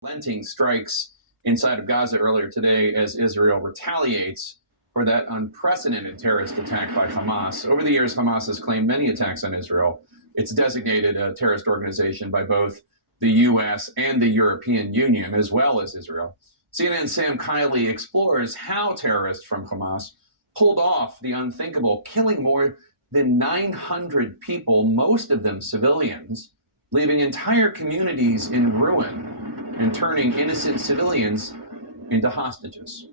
Unrelenting strikes inside of Gaza earlier today as Israel retaliates for that unprecedented terrorist attack by Hamas. Over the years, Hamas has claimed many attacks on Israel. It's designated a terrorist organization by both the U.S. and the European Union, as well as Israel. CNN's Sam Kiley explores how terrorists from Hamas pulled off the unthinkable, killing more than 900 people, most of them civilians, leaving entire communities in ruin and turning innocent civilians into hostages.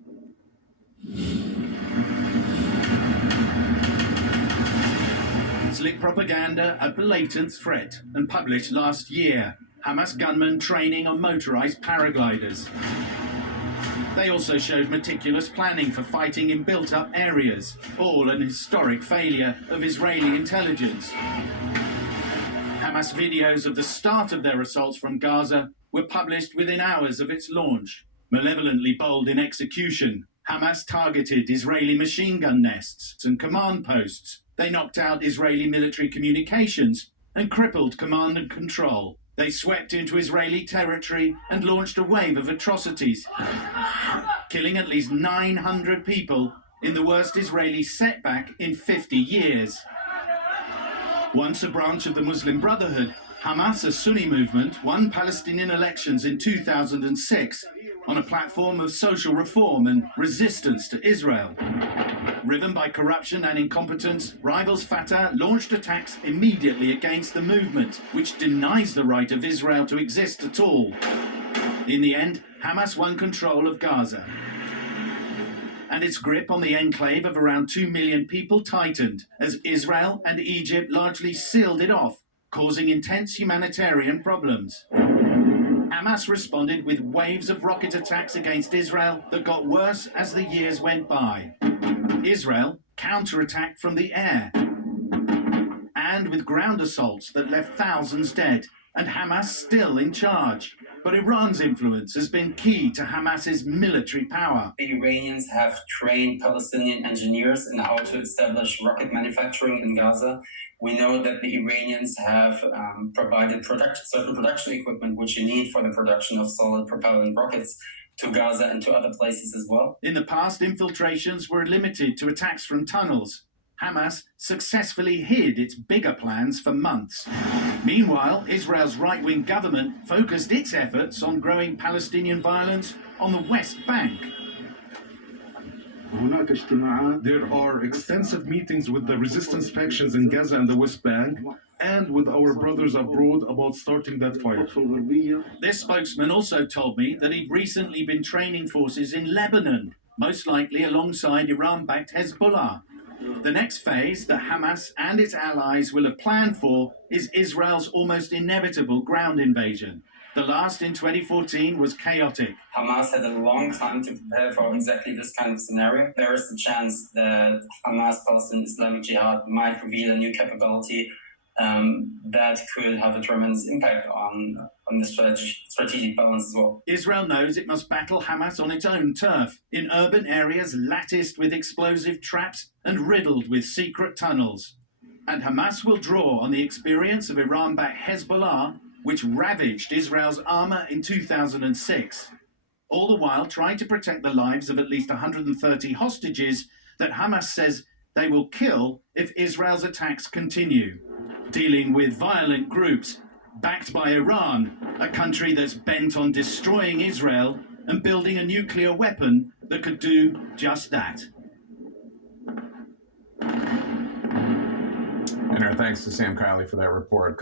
Slick propaganda, a blatant threat, and published last year. Hamas gunmen training on motorized paragliders. They also showed meticulous planning for fighting in built-up areas, all an historic failure of Israeli intelligence. Hamas videos of the start of their assaults from Gaza were published within hours of its launch. Malevolently bold in execution, Hamas targeted Israeli machine gun nests and command posts. They knocked out Israeli military communications and crippled command and control. They swept into Israeli territory and launched a wave of atrocities, killing at least 900 people in the worst Israeli setback in 50 years. Once a branch of the Muslim Brotherhood, Hamas, a Sunni movement, won Palestinian elections in 2006 on a platform of social reform and resistance to Israel. Riven by corruption and incompetence, rivals Fatah launched attacks immediately against the movement, which denies the right of Israel to exist at all. In the end, Hamas won control of Gaza, and its grip on the enclave of around 2 million people tightened as Israel and Egypt largely sealed it off, causing intense humanitarian problems. Hamas responded with waves of rocket attacks against Israel that got worse as the years went by. Israel counterattacked from the air, and with ground assaults that left thousands dead, and Hamas still in charge. But Iran's influence has been key to Hamas's military power. The Iranians have trained Palestinian engineers in how to establish rocket manufacturing in Gaza. We know that the Iranians have provided certain production equipment which you need for the production of solid propellant rockets to Gaza and to other places as well. In the past, infiltrations were limited to attacks from tunnels. Hamas successfully hid its bigger plans for months. Meanwhile, Israel's right-wing government focused its efforts on growing Palestinian violence on the West Bank. There are extensive meetings with the resistance factions in Gaza and the West Bank, and with our brothers abroad about starting that fight. This spokesman also told me that he'd recently been training forces in Lebanon, most likely alongside Iran-backed Hezbollah. The next phase that Hamas and its allies will have planned for is Israel's almost inevitable ground invasion. The last in 2014 was chaotic. Hamas had a long time to prepare for exactly this kind of scenario. There is a chance that Hamas, Palestinian Islamic Jihad, might reveal a new capability that could have a tremendous impact on the strategic balance as well. Israel knows it must battle Hamas on its own turf, in urban areas latticed with explosive traps and riddled with secret tunnels. And Hamas will draw on the experience of Iran-backed Hezbollah, which ravaged Israel's armor in 2006, all the while trying to protect the lives of at least 130 hostages that Hamas says they will kill if Israel's attacks continue. Dealing with violent groups backed by Iran, a country that's bent on destroying Israel and building a nuclear weapon that could do just that. And our thanks to Sam Kiley for that report.